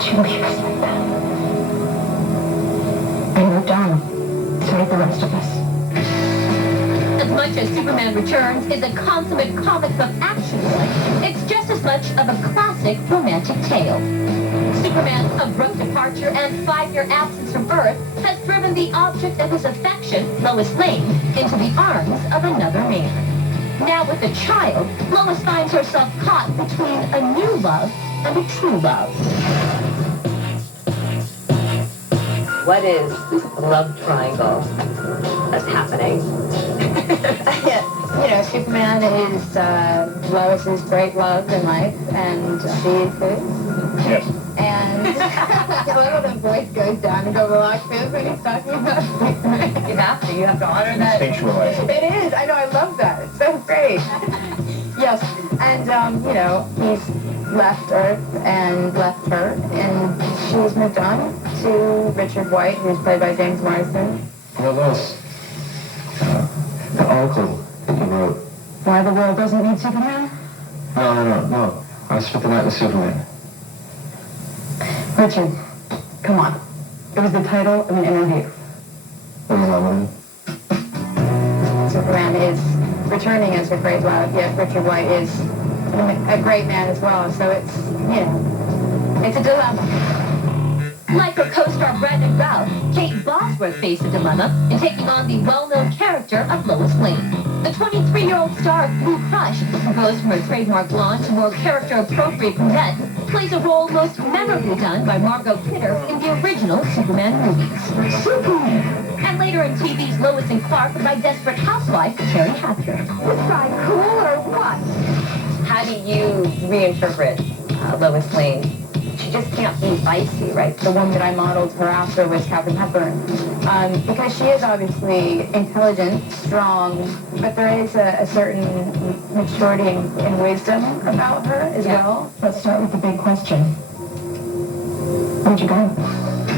But you leave us like that. And moved on. Save the rest of us. As much as Superman Returns is a consummate comic book action flick, it's just as much of a classic romantic tale. Superman's abrupt departure and 5-year absence from Earth has driven the object of his affection, Lois Lane, into the arms of another man. Now with a child, Lois finds herself caught between a new love and a true love. What is the love triangle that's happening? You know, Superman is Lois's great love in life, and she is his. Yes. And I love when the voice goes down and go relax when he's talking about Superman. You have to honor that. Instinctualized. It is. I know. I love that. It's so great. Yes. And, you know, he's left Earth and left her, and she's moved on to Richard White, who's played by James Marsden. You know, Lois, the article that you wrote. Why the world doesn't need Superman? No. I was spent the night with Superman. Richard, come on. It was the title of an interview. What do you know, Superman is returning as her great love, yet Richard White is a great man as well, so it's, you know, it's a dilemma. Like her co-star Brandon Routh, Kate Bosworth faced a dilemma in taking on the well-known character of Lois Lane. The 23-year-old star of Blue Crush, who goes from her trademark blonde to more character-appropriate brunette, plays a role most memorably done by Margot Kidder in the original Superman movies. Superman! And later in TV's Lois and Clark by desperate housewife Terry Hatcher. Try cool or what? How do you reinterpret Lois Lane? She just can't be feisty, right? The one that I modeled her after was Katharine Hepburn. Because she is obviously intelligent, strong, but there is a certain maturity and wisdom about her as well. Let's start with the big question. Where'd you go?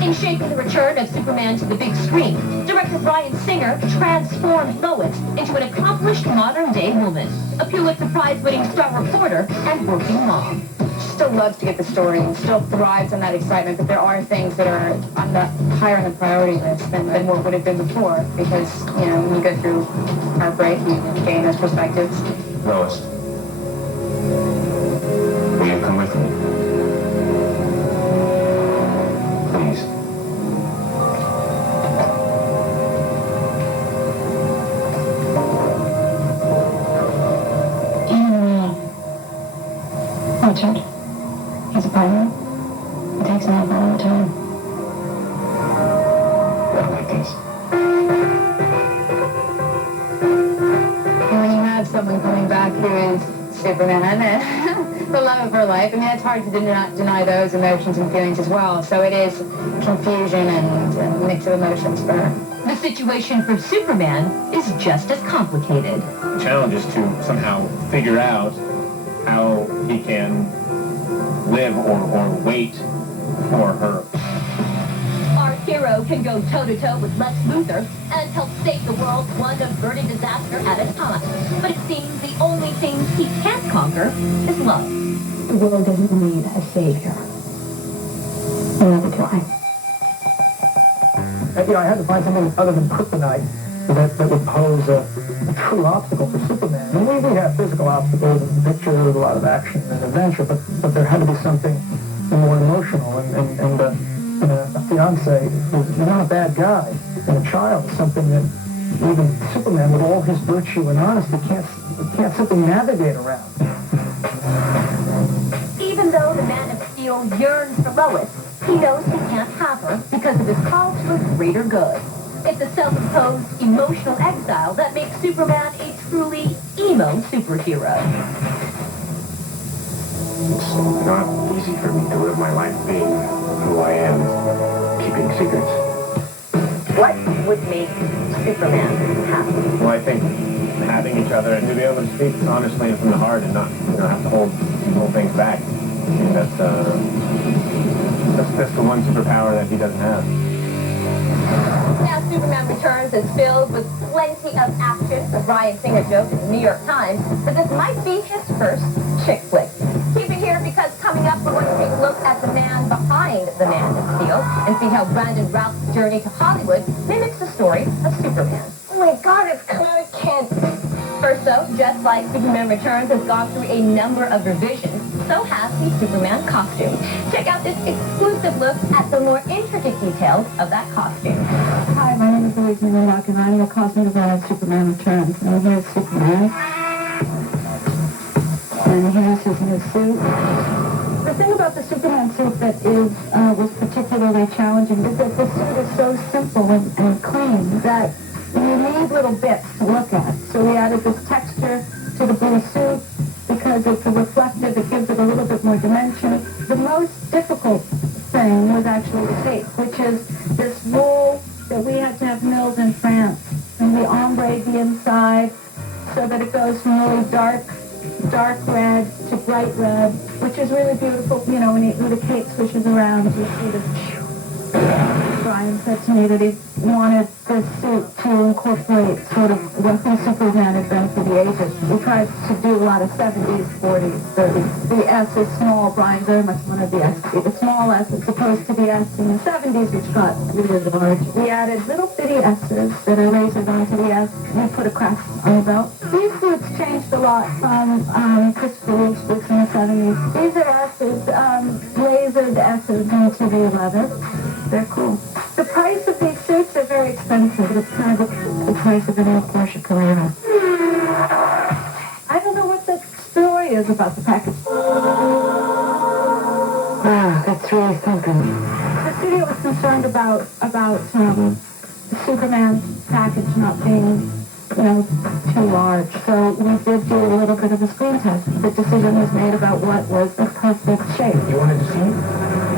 In shaping the return of Superman to the big screen, director Bryan Singer transformed Lois into an accomplished modern-day woman, a Pulitzer Prize-winning star reporter and working mom. She still loves to get the story and still thrives on that excitement, but there are things that are higher on the priority list than what would have been before, because, you know, when you go through heartbreak, you gain those perspectives. Lois, will you come with me? Please. Richard, he's a partner. It takes an awful long time. Not like this. And when you have someone coming back who is Superman and the love of her life, I mean, it's hard to deny those emotions and feelings as well. So it is confusion and a mix of emotions for her. The situation for Superman is just as complicated. The challenge is to somehow figure out how he can live or wait for her. Our hero can go toe-to-toe with Lex Luthor and help save the world one averted disaster at a time. But it seems the only thing he can't conquer is love. The world doesn't need a savior. Neither do I. You know, I had to find something other than kryptonite that would pose a true obstacle for Superman. I mean, we have physical obstacles in the picture, a lot of action and adventure, but there had to be something more emotional. And a fiance is not a bad guy, and a child is something that even Superman, with all his virtue and honesty, can't simply navigate around. Even though the Man of Steel yearns for Lois, he knows he can't have her because of his call to a greater good. It's a self-imposed emotional exile that makes Superman a truly emo superhero. It's not easy for me to live my life being who I am, keeping secrets. What would make Superman happy? Well, I think having each other and to be able to speak honestly and from the heart and not, have to hold things back. I think that's the one superpower that he doesn't have. Now Superman Returns is filled with plenty of action. A Bryan Singer joke in the New York Times that this might be his first chick flick. Keep it here because coming up we're going to take a look at the man behind the Man of Steel and see how Brandon Routh's journey to Hollywood mimics the story of Superman. Oh my God, it's come out of Kent. First, though, just like Superman Returns has gone through a number of revisions, so has the Superman costume. Check out this exclusive look at the more intricate details of that costume. Hi, my name is Louise Murdoch, and I'm the costume designer of Superman Returns. And here's Superman. And here's his new suit. The thing about the Superman suit that was particularly challenging is that the suit is so simple and clean that you need little bits to look at. So we added this texture to the blue suit because it's a reflective, it gives it a little bit more dimension. The most difficult thing was actually the tape, which is this wool that we had to have milled in France. And we ombre the inside so that it goes from really dark red to bright red, which is really beautiful. You know, when the cape swishes around, you see this. Brian said to me that he wanted this suit to incorporate sort of what Superman had been for the ages. We tried to do a lot of 70s, 40s, 30s. The S is small. Brian very much wanted the S to be the small S as opposed to the S in the 70s, which got really large. We added little bitty S's that are lasered onto the S. We put a crest on the belt. These suits changed a lot from Christopher Reeve's suits in the 70s. These are S's, lasered S's into the leather. They're cool. The price of these suits are very expensive. It's kind of the price of a new Porsche Carrera. I don't know what the story is about the package. Ah, that's really something. The studio was concerned about Superman's package not being, too large. So we did do a little bit of a screen test. The decision was made about what was the perfect shape. You wanted to see it?